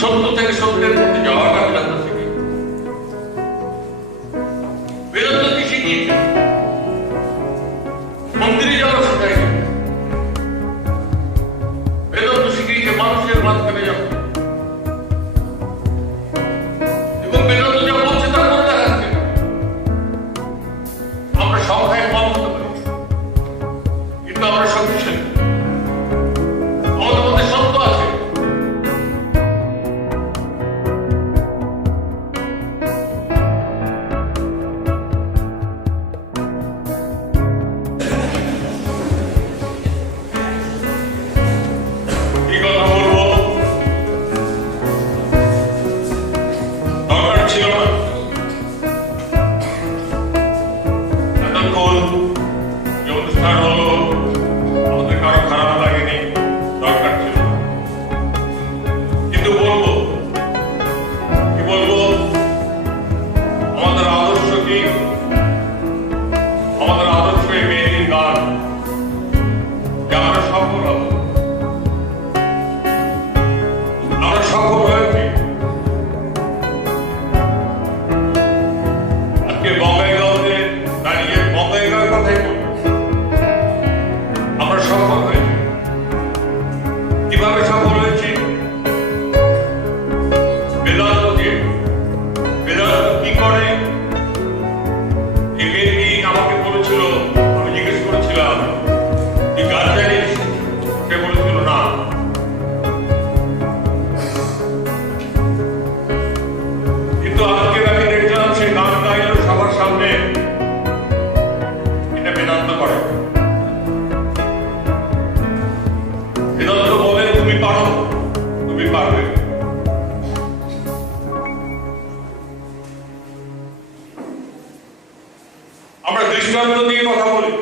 সত্য থেকে সত্যের মধ্যে যাওয়াটা বেদান্ত শিখি। বেদান্ত কি শিখিয়েছে? মন্দিরে যাওয়া শেখায়নি। বেদান্ত শিখিয়েছে মানুষের মাঝখানে যাওয়া। এবং বেদান্ত যা বলছে তা করে দেখাচ্ছে। আমরা সংখ্যায় কম হতে পারি, কিন্তু আমরা শক্তিশালী। আমাদের মধ্যে সত্য আছে। আমরা দৃষ্টান্ত দিয়ে কথা বলি।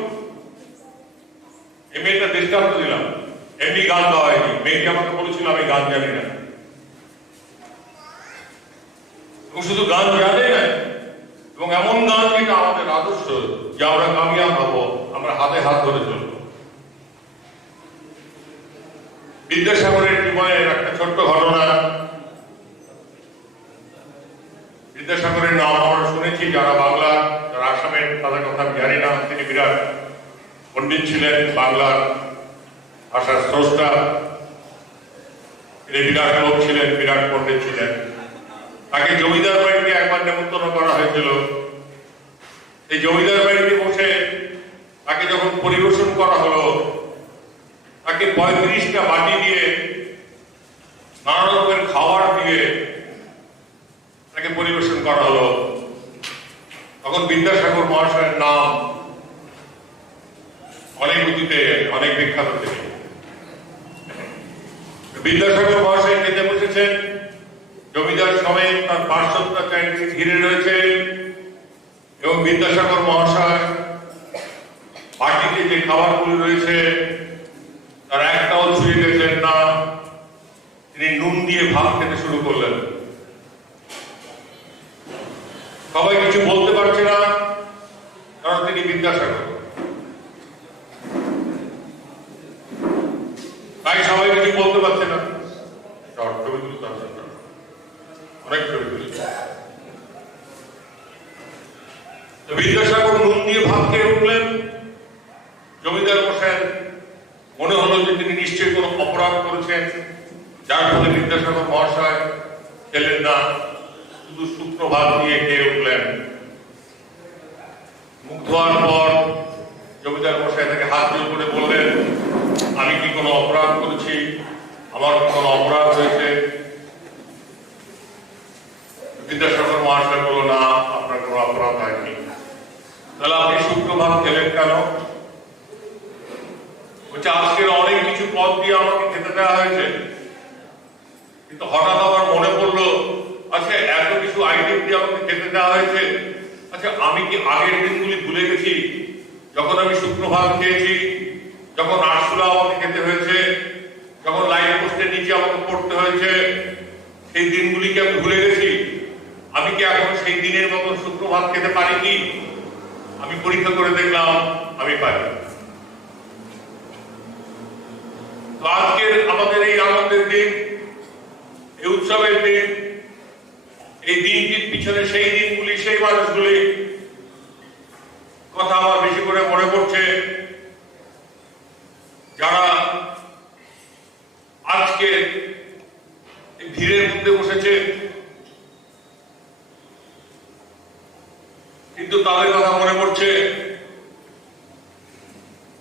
এই মেয়েটা দৃষ্টান্ত দিলাম, এমনি গান গাওয়া হয়নি। মেয়েকে আমাকে বলেছিল আমি গান জানি না, এবং শুধু গান জানে না, এবং এমন গান যেটা আমাদের আদর্শ, যে আমরা কামিয়াব হবো, আমরা হাতে হাত ধরে চলবো। বিদ্যাসাগরের জীবনের একটা ছোট্ট ঘটনা। বিদ্যাসাগরের নাম আমরা শুনেছি, যারা বাংলা, যারা আসামের, তাদের কথা আমি জানি না। তিনি বিরাট পণ্ডিত ছিলেন, বাংলার ভাষার স্রষ্টা। তিনি বিরাট লোক ছিলেন, বিরাট পণ্ডিত ছিলেন। তাকে জমিদার বাড়িতে একবার নেমন্তন্ন করা হয়েছিল। এই জমিদার বাড়িতে বসে তাকে যখন পরিবেশন করা হলো, তাকে 35টা বাটি দিয়ে, নানা রকমের খাবার দিয়ে তাকে পরিবেশন করা হলো। তখন বিদ্যাসাগর মহাশয়ের নাম অনেক অতীতে অনেক বিখ্যাত তিনি। বিদ্যাসাগর মহাশয় খেতে বসেছেন, জমিদার সমেত তার পার্শ্বটা ঘিরে রয়েছে, এবং বিদ্যাসাগর মহাশয় বাটিতে যে খাবারগুলি রয়েছে তার একটাও ছুঁয়ে গেছেন না। তিনি নুন দিয়ে ভাত খেতে শুরু করলেন। সবাই কিছু বলতে পারছে না, কারণ তিনি বিদ্যাসাগর। তাই সবাই কিছু বলতে পারছে না। ছবি তুলতে অনেক ছবি তুলেছে। বিদ্যাসাগর নুন দিয়ে ভাত খেয়ে উঠলেন। জমিদার মশাই মনে হলো যে তিনি নিশ্চয়ই কোনো অপরাধ করেছেন, যার ফলে বিদ্যাসাগর মহাশয় খেলেন না, শুধু শুকনো ভাত দিয়ে খেয়ে উঠলেন। মুখ ধোয়ার পর জমিদার মশাই তাকে হাত জোর করে বললেন, আমি কি কোনো অপরাধ করেছি? আমার কোনো অপরাধ হয়েছে? বিদ্যাসাগর মহাশয় বলল, না, আপনার কোনো অপরাধ হয়নি। তাহলে আপনি শুকনো ভাত খেলেন কেন? বলছে, আজকের অনেক কিছু পদ দিয়ে আমাকে খেতে দেওয়া হয়েছে, কিন্তু হঠাৎ আমার মনে পড়লো, আচ্ছা এত কিছু আইটেম দিয়ে আমাকে খেতে দেওয়া হয়েছে, আচ্ছা আমি কি আগের দিনগুলি ভুলে গেছি? যখন আমি শুকনো ভাত খেয়েছি, যখন আরশোলা আমাকে খেতে হয়েছে, যখন লাইট পোস্টের নিচে আমাকে পড়তে হয়েছে, সেই দিনগুলিকে আমি ভুলে গেছি। আমি কি এখন সেই দিনের মতো শুকনো ভাত খেতে পারি কি? আমি পরীক্ষা করে দেখলাম আমি পারি। তো আজকের আমাদের এই আনন্দের দিন, এই উৎসবের দিন, এই দিনটির পিছনে সেই দিনগুলি, সেই মানুষগুলি কথা আমার বেশি করে মনে পড়ছে, যারা আজকে ভিড়ের মধ্যে বসেছে, কিন্তু তাদের কথা মনে পড়ছে।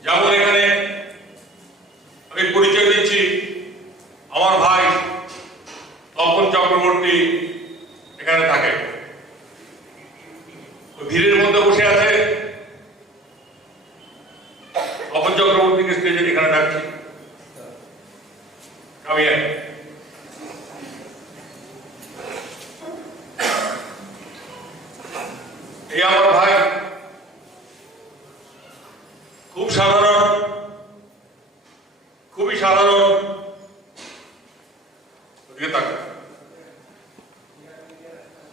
যেমন এখানে আমি পরিচয় দিচ্ছি, আমার ভাই তপন চক্রবর্তী এখানে থাকে, ভিড়ের মধ্যে বসে আছে। তপন চক্রবর্তীকে স্টেজে এখানে ডাকছি। আমি এই আমার ভাই খুব সাধারণ, খুবই সাধারণ,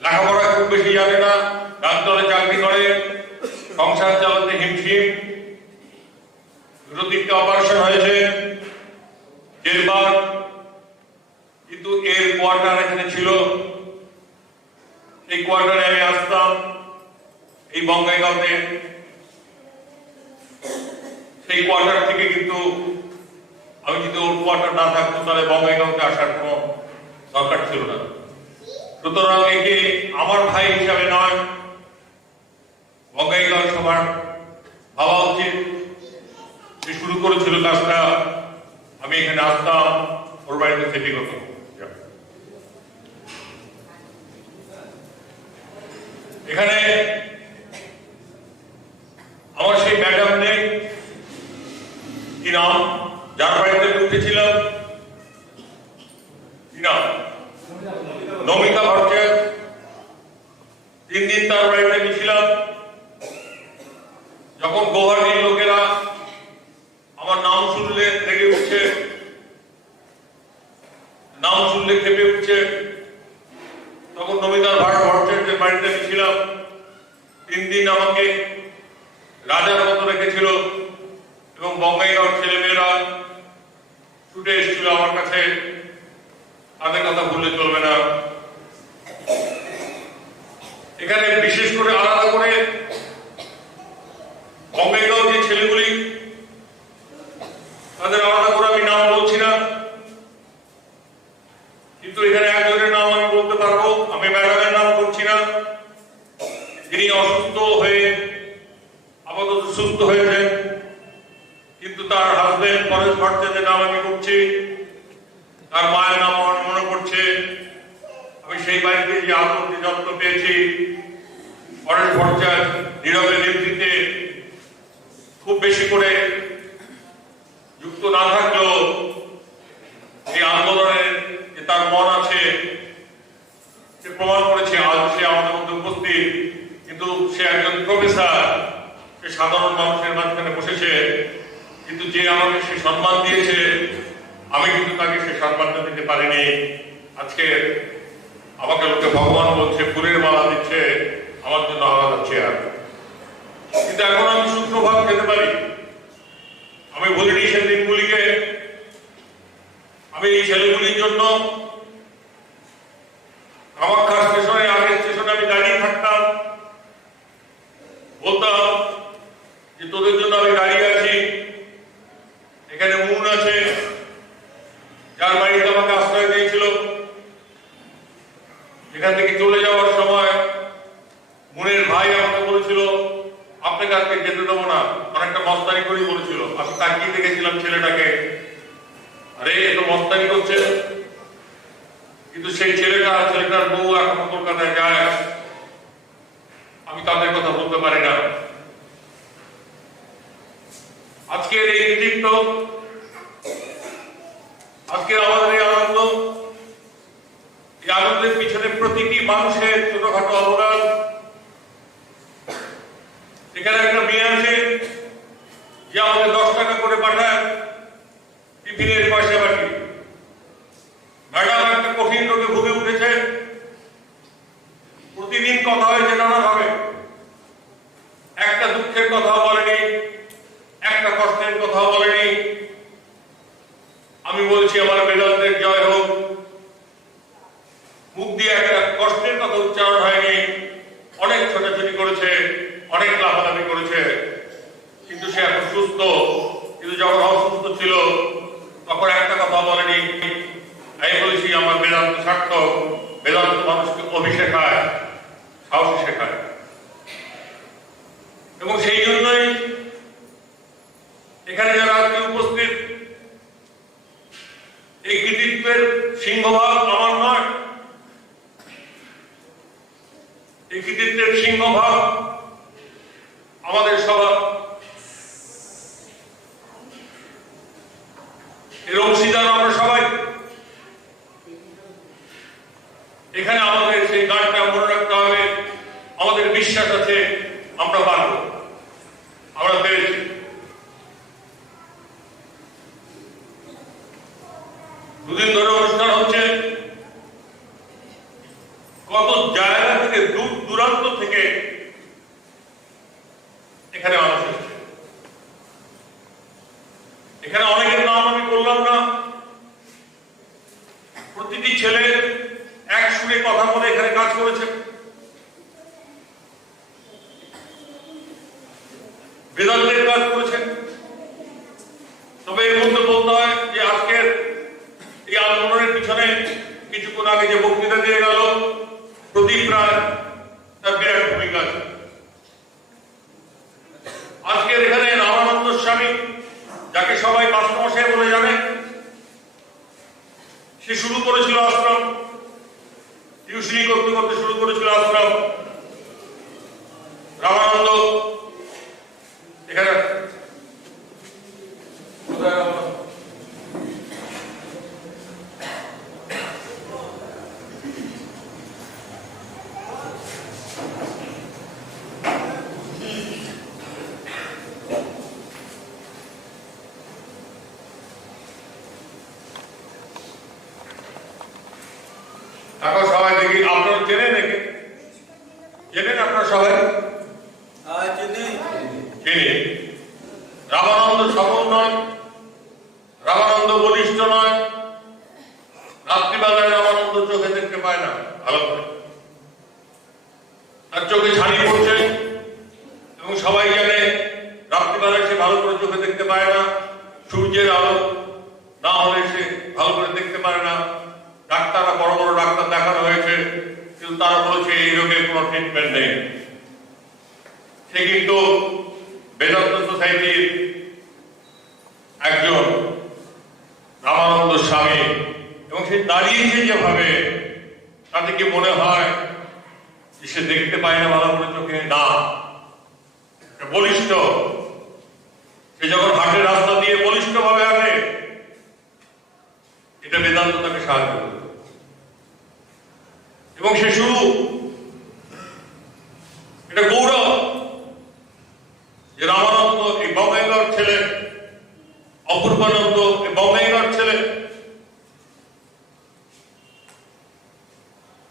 লেখাপড়া খুব বেশি জানে না, ডাক্তারে চাকরি করে, সংসার চালাতে হিমশিম, দুটো তিনটে অপারেশন হয়েছে, জেলবার, কিন্তু এর কোয়ার্টার এখানে ছিল। এই কোয়ার্টারে আমি আসতাম, এই বঙ্গাইগাঁওতে। সেই কোয়ার্টার থেকে কিন্তু আমি যদি ওর কোয়ার্টার না থাকতো তাহলে বঙ্গাইগাঁওতে আসার কোনো দরকার ছিল না। সুতরাং একে আমার ভাই হিসাবে নয়, বঙ্গাইগাঁও সবার ভাবা উচিত। সে শুরু করেছিল কাজটা, আমি এখানে আসতাম, ওর বাড়িতে সেটি করতাম। এখানে আমার সেই ম্যাডাম নেই, কি নাম, যার বাড়িতে উঠেছিলাম, কি নাম, নমিতা ভট্টাচার্য। 3 দিন তার বাড়িতে গেছিলাম। যখন গৌহাটির লোকেরা আমার নাম শুনলে রেগে উঠছে, নাম শুনলে খেপে উঠছে, তখন নমিতার ভট্টাচার্যের বাড়িতে গেছিলাম। 3 দিন আমাকে রাজার মতো রেখেছিল এবং বঙ্গাইগাঁওর ছেলেমেয়েরা ছুটে এসেছিল আমার কাছে। তাদের কথা ভুললে চলবে না। এখানে বিশেষ করে আলাদা করে বঙ্গাইগাঁওর যে ছেলেগুলি, তাদের আলাদা করে আমি নাম বলছি না, কিন্তু এখানে একজনের নাম আমি বলতে পারবো। আমি ম্যাডামের নাম করছি না, যিনি অসুস্থ হয়ে আপাতত সুস্থ হয়েছেন, কিন্তু তার হাজবেন্ড পরেশ ভট্টাচার্যের নাম আমি করছি। তার মায়ের নাম আমার মনে পড়ছে। আমি সেই বাড়িতে যে আদর যত্ন পেয়েছি, পরেশ ভট্টাচার্য নীরবের নেতৃত্বে খুব বেশি করে যুক্ত না থাকলেও এই আন্দোলনের যে তার মন আছে সে প্রমাণ করেছে। আজ সে আমাদের মধ্যে উপস্থিত, কিন্তু সে একজন প্রফেসর, সে সাধারণ মানুষের মাঝখানে বসেছে, কিন্তু যে আমাকে সে সম্মান দিয়েছে, আমি কিন্তু তাকে সে সম্মানটা দিতে পারিনি। আজকে আমাকে লোকে ভগবান বলছে, ফুলের মালা দিচ্ছে, আমার জন্য আলাদা চেয়ার। কিন্তু এখন আমি সুপ্রভাত খেতে পারি। আমি বলিনি সে দিনগুলিকে। আমি এই ছেলেগুলির জন্য কামাখ্যা স্টেশনে, আগের স্টেশনে আমি দাঁড়িয়ে থাকতাম, বলতাম যে তোদের জন্য আমি দাঁড়িয়ে আছি। এখানে মুন আছে, যার বাড়িতে আমাকে আশ্রয় দিয়েছিল। এখান থেকে চলে যাওয়ার সময় মুনের ভাই আমাকে বলেছিল, আপনাকে আজকে যেতে দেবো না, অনেকটা মস্তানি করে বলেছিল। আমি তাকিয়ে দেখেছিলাম ছেলেটাকে, আরে এত মস্তানি করছে। কিন্তু সেই ছেলেটার বউ এখন কলকাতায় যায়, আমি তাদের কথা বলতে পারি না। আজকের এই কৃতিত্ব, আজকের আমাদের এই আনন্দ, এই আনন্দের পিছনে প্রতিটি মানুষের ছোটখাটো অবদান। এখানে একটা মেয়ে আছে যে আমাকে 10 টাকা করে পাঠায় টিফিনের পাশাপাশি। ম্যাডাম একটা কঠিন রোগে ভুগে উঠেছে, প্রতিদিন কথা হয়েছে নানাভাবে, একটা দুঃখের কথা বলেনি, একটা কষ্টের কথা বলেনি। আমি বলছি আমার বেদান্তের জয় হোক। সুস্থ, কিন্তু যখন অসুস্থ ছিল তখন একটা কথা বলেনি, আমি বলেছি আমার বেদান্ত সার্থক, বেদান্ত মানুষকে অভিষেখায়, সাহসী শেখায়। এবং সেই জন্যই এখানে যারা আজকে উপস্থিত, এই কৃতিত্বের সিংহভাগ আমার নয়, এই কৃতিত্বের সিংহভাগ আমাদের সবার। এর অংশীদার আমরা সবাই। এখানে আমাদের সেই গানটা মনে রাখতে হবে, আমাদের বিশ্বাস আছে আমরা পারব, আমরা পেরেছি। দুদিন ধরে অনুষ্ঠান হচ্ছে, কত জায়গা থেকে, দূর দূরান্ত থেকে এখানে মানুষ এসেছে। এখানে অনেকের নাম আমি বললাম না, প্রতিটি ছেলে এক সুরে কথা বলে এখানে কাজ করেছে, বেদান্তের কাজ করেছেন। তবে এর মধ্যে বলতে হয় যে আজকের এই আন্দোলনের পিছনে কিছুক্ষণ আগে যে বক্তৃতা দিয়ে গেল প্রদীপ রায়, তার বিরাট ভূমিকা আছে। আজকের এখানে রামানন্দ স্বামী, যাকে সবাই মাস্টারমশাই বলে জানে, সে শুরু করেছিল আশ্রম, টিউশনি করতে করতে শুরু করেছিল আশ্রম। রামানন্দ এখানে এখন সবাই দেখি, আপনারা চেনেন নাকি? চেনেন আপনারা সবাই? চিনি। রামানন্দ সবল নয়, রামানন্দ বলিষ্ঠ নয়। রাত্রিবেলায় রামানন্দ চোখে দেখতে পায় না ভালো করে, তার চোখে ছানি পড়ছে, এবং সবাই জানে রাত্রিবেলায় সে ভালো করে চোখে দেখতে পায় না। সূর্যের আলো না হলে সে ভালো করে দেখতে পারে না। ডাক্তাররা, বড় বড় ডাক্তার দেখানো হয়েছে, কিন্তু তারা বলেছে এই রোগের কোনো ট্রিটমেন্ট নেই। সে কিন্তু বেদান্ত সোসাইটির একজন রামানন্দ স্বামী, এবং সে দাঁড়িয়েছে যেভাবে, তাতে কি মনে হয় যে সে দেখতে পায় না ভালো করে চোখে? না, বলিষ্ঠ। সে যখন হাঁটে, রাস্তা দিয়ে বলিষ্ঠ ভাবে হাঁটে, এটা বেদান্ত তাকে সাহায্য করে। এবং সে শুরু, এটা গৌরব যে রামানন্দ এই বঙ্গাইগাঁওর ছেলে, অপূর্বানন্দ এই বঙ্গাইগাঁওর ছেলে,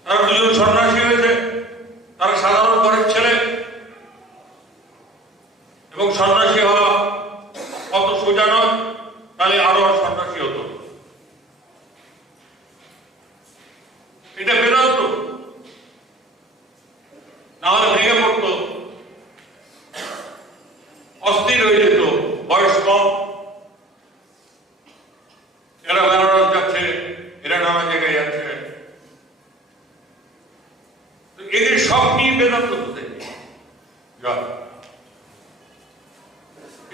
তারা দুজন সন্ন্যাসী হয়েছে। তারা সাধারণ ঘরের ছেলে, এবং সন্ন্যাসী হওয়া কত সোজা নয়, তাহলে আরো সন্ন্যাসী হতো। এটা বেদান্ত, নাহলে ভেঙে পড়তো, অস্থির হয়ে যেত। বয়স কম, এরা বেনারস যাচ্ছে, এরা নানা জায়গায় যাচ্ছে, এদের সব নিয়ে বেদান্ত সোসাইটি,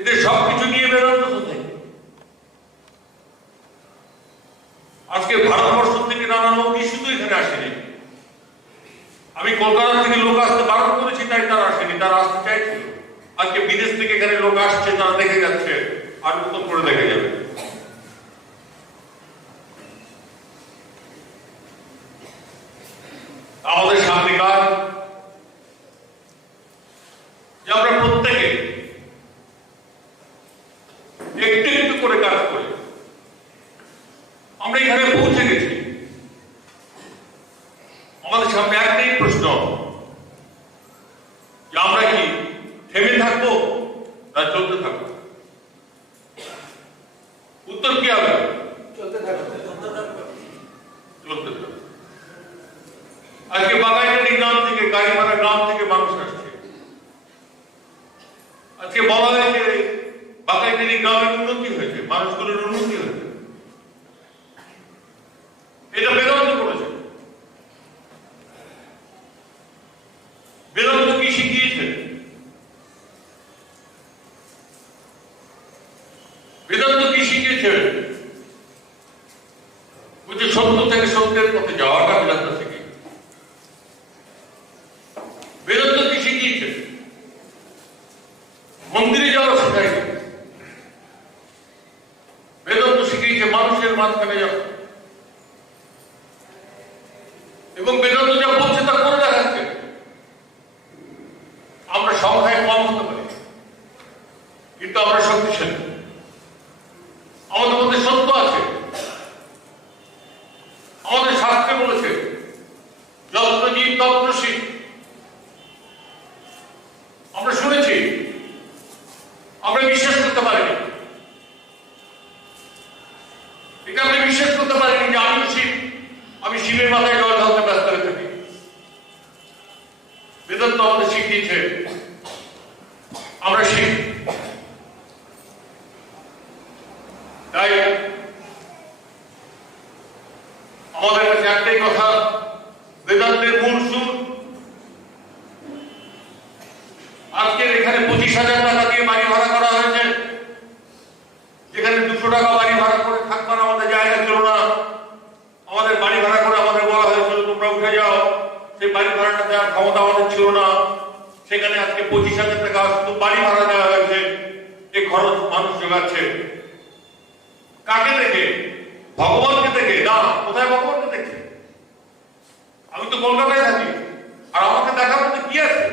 এদের সবকিছু নিয়ে বেদান্ত সোসাইটি। আজকে ভারতবর্ষ থেকে নানা লোক শুধু এখানে আসেনি। আমি কলকাতা থেকে লোক আসতে বারণ করেছি, তাই তারা আসেনি, তারা আসতে চাইছিল। আজকে বিদেশ থেকে এখানে লোক আসছে, তারা দেখে যাচ্ছে, আর নতুন করে দেখে যাবে। আমাদের সামনে কাজ যে আমরা প্রত্যেকে একটু একটু করে কাজ করি। আমরা এখানে পৌঁছে গেছি, আমাদের সামনে একটাই প্রশ্ন, যে আমরা কি থেমে থাকবো না চলতে থাকবো? উত্তর কি হবে? চলতে থাকবো। চলতে থাকবো। আজকে বাগাইটারি গ্রাম থেকে, গাড়িমারা গ্রাম থেকে মানুষ আসছে। আজকে বলা হয়েছে করতে যাওয়াটা বেদান্ত শিখি। বেদান্ত কি শিখিয়েছে? মন্দিরে যাওয়া শেখায়নি। বেদান্ত শিখিয়েছে মানুষের মাঝখানে যাওয়া, এবং বেদান্ত যা বলছে তা করে দেখাচ্ছে। আমরা সংখ্যায় কম হতে পারি, কিন্তু আমরা শক্তিশালী। আমাদের মধ্যে সত্য আছে। আমাদের শাস্ত্রে বলেছে যত্র জীব তত্র শিব। আমরা শুনেছি, আমরা বিশ্বাস করতে পারিনি। এটা আমরা বিশ্বাস করতে পারিনি যে আমি শিব, আমি শিবের মাথায় জল ঢালতে ব্যস্ত হয়ে থাকি। বেদান্ত আমাদের শিখিয়েছে আমরা শিব। তাই আমাদের কাছে একটাই কথা, বেদান্তের মূল সুর। আজকের এখানে 25,000 টাকা দিয়ে বাড়ি ভাড়া করা হয়েছে, যেখানে 200 টাকা বাড়ি ভাড়া করে থাকবার আমাদের জায়গা ছিল না। আমাদের বাড়ি ভাড়া করে আমাদের বলা হয়েছিল তোমরা উঠে যাও। সেই বাড়ি ভাড়াটা দেওয়ার ক্ষমতা আমাদের ছিল না। সেখানে আজকে 25,000 টাকা শুধু বাড়ি ভাড়া দেওয়া হয়েছে। এই খরচ মানুষ যোগাচ্ছে কাকে দেখে? ভগবানকে দেখে না। কোথায় ভগবানকে দেখে? আমি তো কলকাতায় থাকি, আর আমাকে দেখার মধ্যে কি আছে?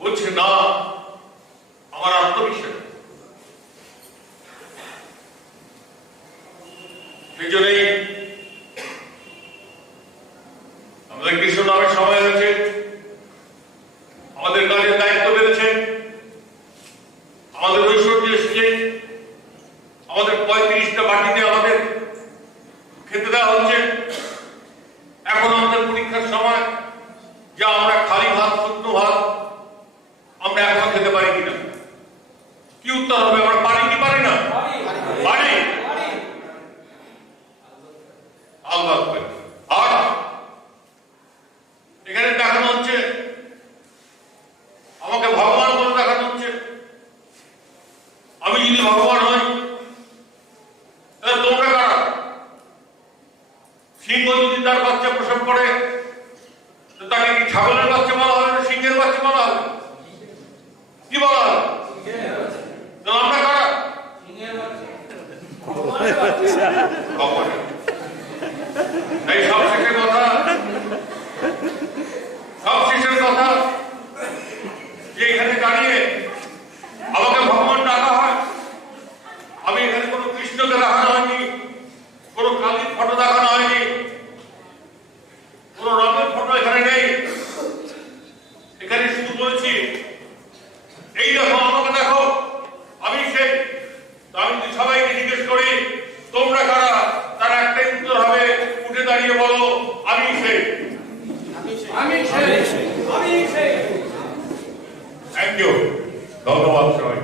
বলছে না, আমার আত্মবিশ্বাস। সেই জন্যই আমাদের কৃষ্ণ নামের সময় হয়েছে, আমাদের কাজের দায়িত্ব বেড়েছে, আমাদের ঐশ্বর্য এসেছে। আমাদের 35টা বাটিতে আমাদের খেতে দেওয়া হচ্ছে। এখন আমাদের পরীক্ষার সময় যে আমরা খালি ভাত, শুকনো ভাত আমরা এখন খেতে পারি কিনা? কি উত্তর হবে? আমরা পারি কি পারি না? পারি। আল্লাহ। আর এখানে দেখানো হচ্ছে আমাকে ভগবান বলে দেখানো হচ্ছে। আমি যদি ভগবান হই, তাহলে তোমরা কারা? সিংহ যদি তার বাচ্চা প্রসব করে, তাকে কি ছাগলের বাচ্চা বলা হবে না সিংহের বাচ্চা বলা হবে? কি বলা হবে? আমরা কারা? এই সব শেষের কথা, সব শেষের কথা যে এখানে দাঁড়িয়ে আমাকে ভগবান ডাকা হয়। আমি এখানে কোনো কৃষ্ণকে দেখানো হয়নি, কোনো কালীর ফটো দেখানো হয়নি, কোনো রঙের ফটো এখানে নেই। এখানে শুধু বলছি এই দেখো, আমাকে দেখো, আমি সেই। আমি যদি সবাইকে জিজ্ঞেস করি তোমরা কারা, তার একটাই উত্তর হবে, উঠে দাঁড়িয়ে বলো আমি সেই। থ্যাংক ইউ, ধন্যবাদ সবাই।